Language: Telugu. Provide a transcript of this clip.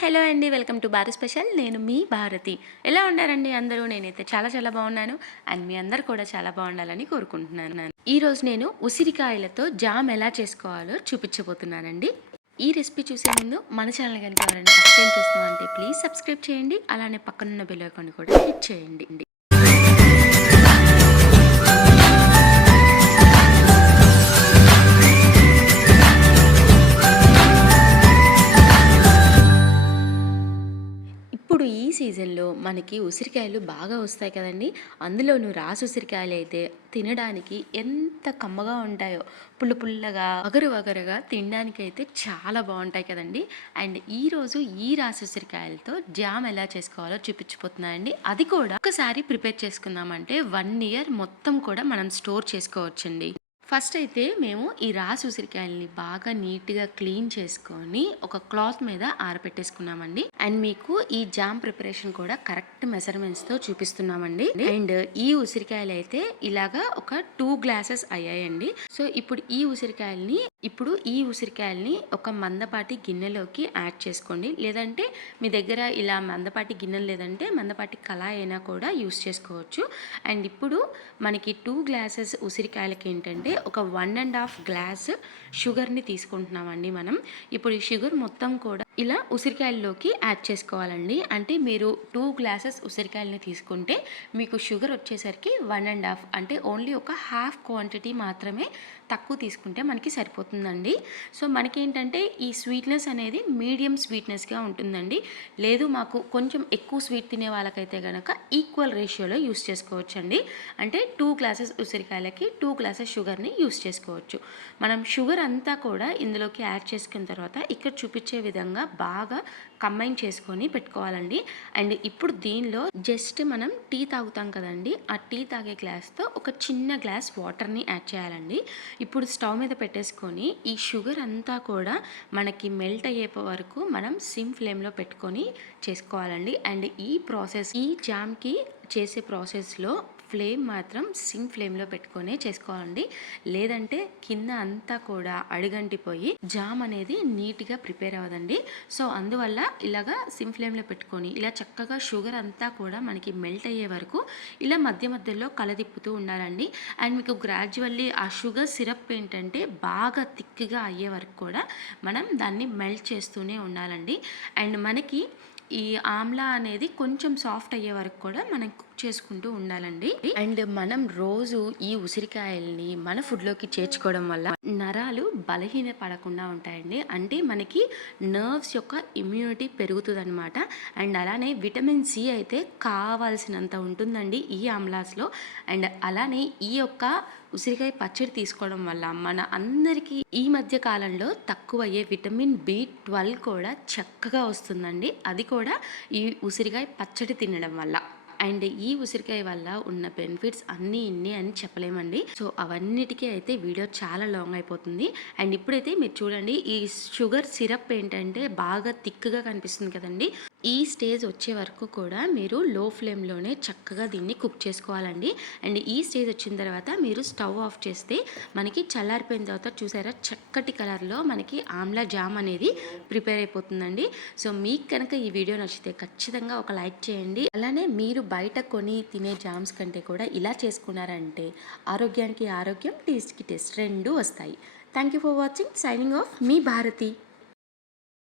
హలో అండి వెల్కమ్ టు భారత్ స్పెషల్. నేను మీ భారతి. ఎలా ఉన్నారండి అందరూ? నేనైతే చాలా చాలా బాగున్నాను. అండ్ మీ అందరు కూడా చాలా బాగుండాలని కోరుకుంటున్నాను. ఈ రోజు నేను ఉసిరికాయలతో జామ్ ఎలా చేసుకోవాలో చూపించబోతున్నానండి. ఈ రెసిపీ చూసే ముందు మన ఛానల్ కనుక ఎవరైనా సబ్స్క్రైబ్ చేస్తున్నామంటే ప్లీజ్ సబ్స్క్రైబ్ చేయండి. అలానే పక్కనున్న బెల్ ఐకాన్ కూడా హిట్ చేయండి. సీజన్లో మనకి ఉసిరికాయలు బాగా వస్తాయి కదండి. అందులోనూ రాసు ఉసిరికాయలు అయితే తినడానికి ఎంత కమ్మగా ఉంటాయో పుల్ల పుల్లగా వగరు వగరుగా తినడానికి అయితే చాలా బాగుంటాయి కదండి. అండ్ ఈరోజు ఈ రాసు ఉసిరికాయలతో జామ్ ఎలా చేసుకోవాలో చూపించిపోతున్నాయండి అది కూడా ఒకసారి ప్రిపేర్ చేసుకుందామంటే వన్ ఇయర్ మొత్తం కూడా మనం స్టోర్ చేసుకోవచ్చండి. ఫస్ట్ అయితే మేము ఈ రాసి ఉసిరికాయల్ని బాగా నీట్గా క్లీన్ చేసుకొని ఒక క్లాత్ మీద ఆరబెట్టేసుకున్నామండి అండ్ మీకు ఈ జామ్ ప్రిపరేషన్ కూడా కరెక్ట్ మెజర్మెంట్స్తో చూపిస్తున్నామండి. అండ్ ఈ ఉసిరికాయలు అయితే ఇలాగా ఒక టూ గ్లాసెస్ అయ్యాయండి. సో ఇప్పుడు ఈ ఉసిరికాయల్ని ఇప్పుడు ఈ ఉసిరికాయల్ని ఒక మందపాటి గిన్నెలోకి యాడ్ చేసుకోండి. లేదంటే మీ దగ్గర ఇలా మందపాటి గిన్నెలు లేదంటే మందపాటి కళ అయినా కూడా యూస్ చేసుకోవచ్చు. అండ్ ఇప్పుడు మనకి టూ గ్లాసెస్ ఉసిరికాయలకి ఏంటంటే ఒక వన్ అండ్ హాఫ్ గ్లాస్ షుగర్ని తీసుకుంటున్నామండి మనం. ఇప్పుడు ఈ షుగర్ మొత్తం కూడా ఇలా ఉసిరికాయల్లోకి యాడ్ చేసుకోవాలండి. అంటే మీరు టూ గ్లాసెస్ ఉసిరికాయలని తీసుకుంటే మీకు షుగర్ వచ్చేసరికి వన్ అండ్ హాఫ్ అంటే ఓన్లీ ఒక హాఫ్ క్వాంటిటీ మాత్రమే తక్కువ తీసుకుంటే మనకి సరిపోతుంది. అవుతుందండి. సో మనకేంటంటే ఈ స్వీట్నెస్ అనేది మీడియం స్వీట్నెస్గా ఉంటుందండి. లేదు మాకు కొంచెం ఎక్కువ స్వీట్ తినే వాళ్ళకైతే కనుక ఈక్వల్ రేషియోలో యూస్ చేసుకోవచ్చండి. అంటే టూ గ్లాసెస్ ఉసిరికాయలకి టూ గ్లాసెస్ షుగర్ని యూస్ చేసుకోవచ్చు. మనం షుగర్ అంతా కూడా ఇందులోకి యాడ్ చేసుకున్న తర్వాత ఇక్కడ చూపించే విధంగా బాగా కంబైన్ చేసుకొని పెట్టుకోవాలండి. అండ్ ఇప్పుడు దీనిలో జస్ట్ మనం టీ తాగుతాం కదండి. ఆ టీ తాగే గ్లాస్తో ఒక చిన్న గ్లాస్ వాటర్ని యాడ్ చేయాలండి. ఇప్పుడు స్టవ్ మీద పెట్టేసుకొని ఈ షుగర్ అంతా కూడా మనకి మెల్ట్ అయ్యే వరకు మనం సిమ్ ఫ్లేమ్లో పెట్టుకొని చేసుకోవాలండి. అండ్ ఈ ప్రాసెస్ ఈ జామ్కి చేసే ప్రాసెస్లో ఫ్లేమ్ మాత్రం సిమ్ ఫ్లేమ్లో పెట్టుకొనే చేసుకోవాలండి. లేదంటే కింద అంతా కూడా అడుగంటిపోయి జామ్ అనేది నీట్గా ప్రిపేర్ అవ్వదండి. సో అందువల్ల ఇలాగా సిమ్ ఫ్లేమ్లో పెట్టుకొని ఇలా చక్కగా షుగర్ అంతా కూడా మనకి మెల్ట్ అయ్యే వరకు ఇలా మధ్య మధ్యలో కలదిప్పుతూ ఉండాలండి. అండ్ మీకు గ్రాడ్యువల్లీ ఆ షుగర్ సిరప్ ఏంటంటే బాగా థిక్గా అయ్యే వరకు కూడా మనం దాన్ని మెల్ట్ చేస్తూనే ఉండాలండి. అండ్ మనకి ఈ ఆమ్లా అనేది కొంచెం సాఫ్ట్ అయ్యే వరకు కూడా మనం చేసుకుంటూ ఉండాలండి. అండ్ మనం రోజు ఈ ఉసిరికాయల్ని మన ఫుడ్లోకి చేర్చుకోవడం వల్ల నరాలు బలహీన పడకుండా ఉంటాయండి. అంటే మనకి నర్వ్స్ యొక్క ఇమ్యూనిటీ పెరుగుతుందనమాట అండ్ అలానే విటమిన్ సి అయితే కావాల్సినంత ఉంటుందండి ఈ ఆమ్లాస్లో. అండ్ అలానే ఈ యొక్క ఉసిరికాయ పచ్చడి తీసుకోవడం వల్ల మన అందరికీ ఈ మధ్య కాలంలో తక్కువ అయ్యే విటమిన్ బి ట్వెల్వ్ కూడా చక్కగా వస్తుందండి. అది కూడా ఈ ఉసిరికాయ పచ్చడి తినడం వల్ల. అండ్ ఈ ఉసిరికాయ వల్ల ఉన్న బెనిఫిట్స్ అన్నీ ఇన్ని అని చెప్పలేమండి. సో అవన్నిటికీ అయితే వీడియో చాలా లాంగ్ అయిపోతుంది. అండ్ ఇప్పుడైతే మీరు చూడండి ఈ షుగర్ సిరప్ ఏంటంటే బాగా థిక్గా కనిపిస్తుంది కదండి. ఈ స్టేజ్ వచ్చే వరకు కూడా మీరు లో ఫ్లేమ్లోనే చక్కగా దీన్ని కుక్ చేసుకోవాలండి. అండ్ ఈ స్టేజ్ వచ్చిన తర్వాత మీరు స్టవ్ ఆఫ్ చేస్తే మనకి చల్లారిపోయిన తర్వాత చూసారా చక్కటి కలర్లో మనకి ఆమ్లా జామ్ అనేది ప్రిపేర్ అయిపోతుందండి. సో మీకు కనుక ఈ వీడియో నచ్చితే ఖచ్చితంగా ఒక లైక్ చేయండి. అలానే మీరు బయట కొని తినే జామ్స్ కంటే కూడా ఇలా చేసుకున్నారంటే ఆరోగ్యానికి ఆరోగ్యం టేస్ట్కి టేస్ట్ రెండు వస్తాయి. Thank you for watching signing off me Bharati.